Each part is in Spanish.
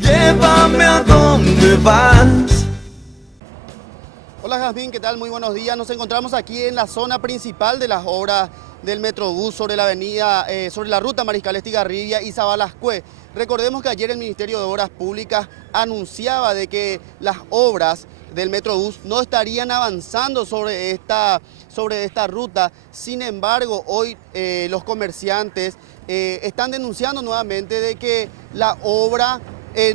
Llévame a donde vas. Hola Jazmín, ¿qué tal? Muy buenos días. Nos encontramos aquí en la zona principal de las obras del Metrobús sobre la avenida, sobre la ruta Mariscal Estigarribia y Sabalascue. Recordemos que ayer el Ministerio de Obras Públicas anunciaba de que las obras del Metrobús no estarían avanzando sobre esta ruta. Sin embargo, hoy los comerciantes están denunciando nuevamente de que la obra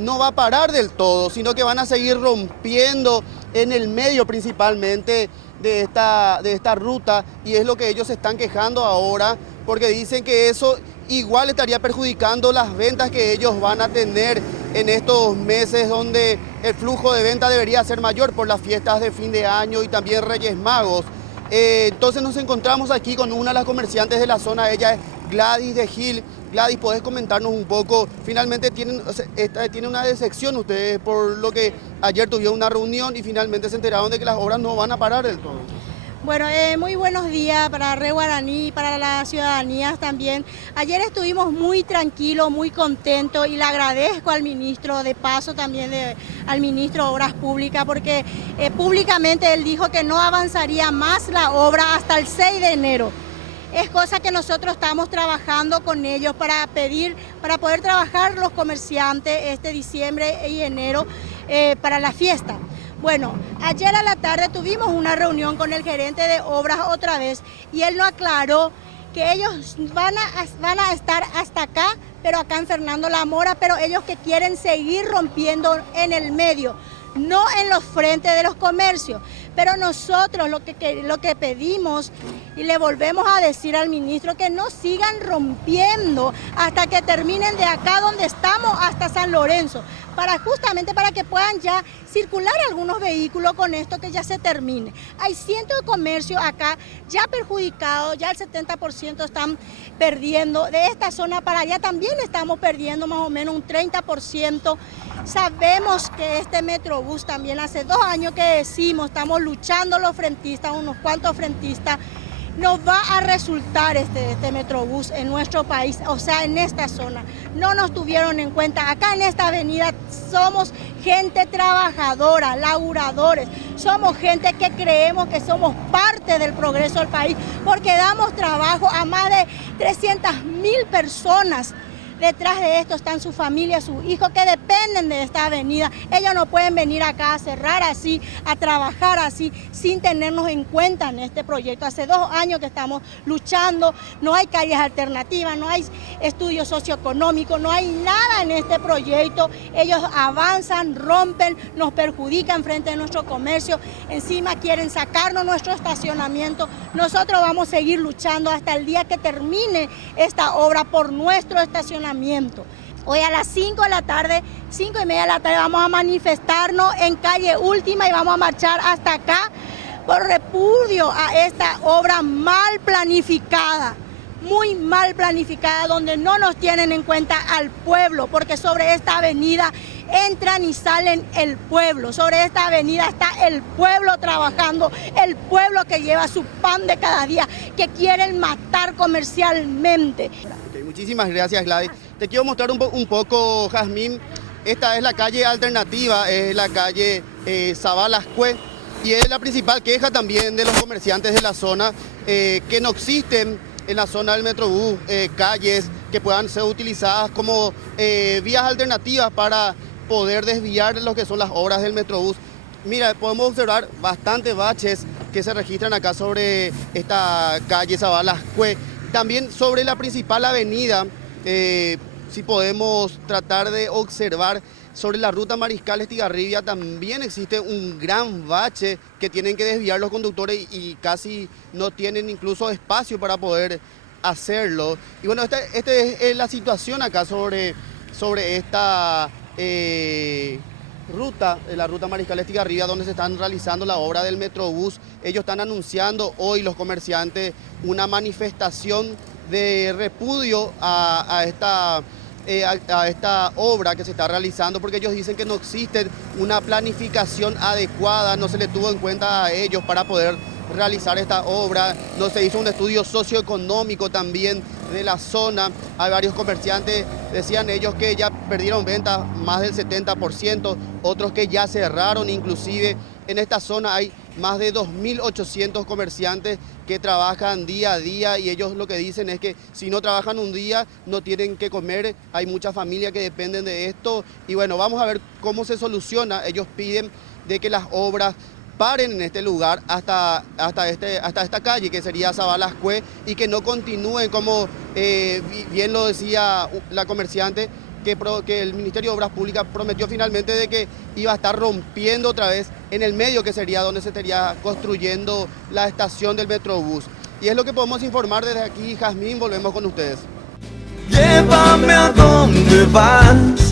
no va a parar del todo, sino que van a seguir rompiendo en el medio principalmente de esta ruta, y es lo que ellos se están quejando ahora, porque dicen que eso igual estaría perjudicando las ventas que ellos van a tener en estos meses donde el flujo de venta debería ser mayor por las fiestas de fin de año y también Reyes Magos. Entonces nos encontramos aquí con una de las comerciantes de la zona, ella es Gladys de Gil. Gladys, ¿podés comentarnos un poco? Finalmente tienen una decepción ustedes por lo que ayer tuvieron una reunión y finalmente se enteraron de que las obras no van a parar del todo. Bueno, muy buenos días para Re Guaraní, para las ciudadanías también. Ayer estuvimos muy tranquilos, muy contentos, y le agradezco al ministro, de paso también al ministro de Obras Públicas, porque públicamente él dijo que no avanzaría más la obra hasta el 6 de enero. Es cosa que nosotros estamos trabajando con ellos para poder trabajar los comerciantes este diciembre y enero para la fiesta. Bueno, ayer a la tarde tuvimos una reunión con el gerente de obras otra vez, y él nos aclaró que ellos van a estar hasta acá, pero acá en Fernando La Mora, pero ellos que quieren seguir rompiendo en el medio, no en los frentes de los comercios. Pero nosotros lo que pedimos, y le volvemos a decir al ministro, que no sigan rompiendo hasta que terminen de acá donde estamos hasta San Lorenzo, justamente para que puedan ya circular algunos vehículos con esto, que ya se termine. Hay cientos de comercios acá ya perjudicados, ya el 70% están perdiendo. De esta zona para allá también estamos perdiendo más o menos un 30%. Sabemos que este Metrobús también hace 2 años que decimos, estamos luchando los frentistas, unos cuantos frentistas, nos va a resultar este Metrobús en nuestro país, o sea, en esta zona. No nos tuvieron en cuenta. Acá en esta avenida somos gente trabajadora, laburadores, somos gente que creemos que somos parte del progreso del país, porque damos trabajo a más de 300.000 personas. Detrás de esto están su familia, sus hijos que dependen de esta avenida. Ellos no pueden venir acá a cerrar así, a trabajar así, sin tenernos en cuenta en este proyecto. Hace 2 años que estamos luchando, no hay calles alternativas, no hay estudios socioeconómicos, no hay nada en este proyecto. Ellos avanzan, rompen, nos perjudican frente a nuestro comercio, encima quieren sacarnos nuestro estacionamiento. Nosotros vamos a seguir luchando hasta el día que termine esta obra por nuestro estacionamiento. Hoy a las 5 de la tarde, 5:30 de la tarde, vamos a manifestarnos en calle Última y vamos a marchar hasta acá por repudio a esta obra mal planificada, muy mal planificada, donde no nos tienen en cuenta al pueblo, porque sobre esta avenida entran y salen el pueblo. Sobre esta avenida está el pueblo trabajando, el pueblo que lleva su pan de cada día, que quieren matar comercialmente. Okay, muchísimas gracias, Gladys. Te quiero mostrar un poco, Jazmín. Esta es la calle alternativa, es la calle Sabalascue, y es la principal queja también de los comerciantes de la zona, que no existen en la zona del Metrobús calles que puedan ser utilizadas como vías alternativas para poder desviar lo que son las obras del Metrobús. Mira, podemos observar bastantes baches que se registran acá sobre esta calle Sabalascue. También sobre la principal avenida, si podemos tratar de observar, sobre la ruta Mariscal Estigarribia también existe un gran bache que tienen que desviar los conductores y casi no tienen incluso espacio para poder hacerlo. Y bueno, esta es la situación acá sobre esta la ruta Mariscal Estigarribia, donde se están realizando la obra del Metrobús. Ellos están anunciando hoy, los comerciantes, una manifestación de repudio a esta obra que se está realizando, porque ellos dicen que no existe una planificación adecuada, no se le tuvo en cuenta a ellos para poder realizar esta obra, no se hizo un estudio socioeconómico también de la zona. Hay varios comerciantes, decían ellos que ya perdieron ventas más del 70%, otros que ya cerraron. Inclusive en esta zona hay más de 2.800 comerciantes que trabajan día a día y ellos lo que dicen es que si no trabajan un día no tienen que comer. Hay muchas familias que dependen de esto y bueno, vamos a ver cómo se soluciona. Ellos piden de que las obras paren en este lugar hasta esta calle que sería Sabalascue y que no continúen como bien lo decía la comerciante, que el Ministerio de Obras Públicas prometió finalmente de que iba a estar rompiendo otra vez en el medio que sería donde se estaría construyendo la estación del Metrobús. Y es lo que podemos informar desde aquí, Jazmín, volvemos con ustedes. Llévame a donde vas.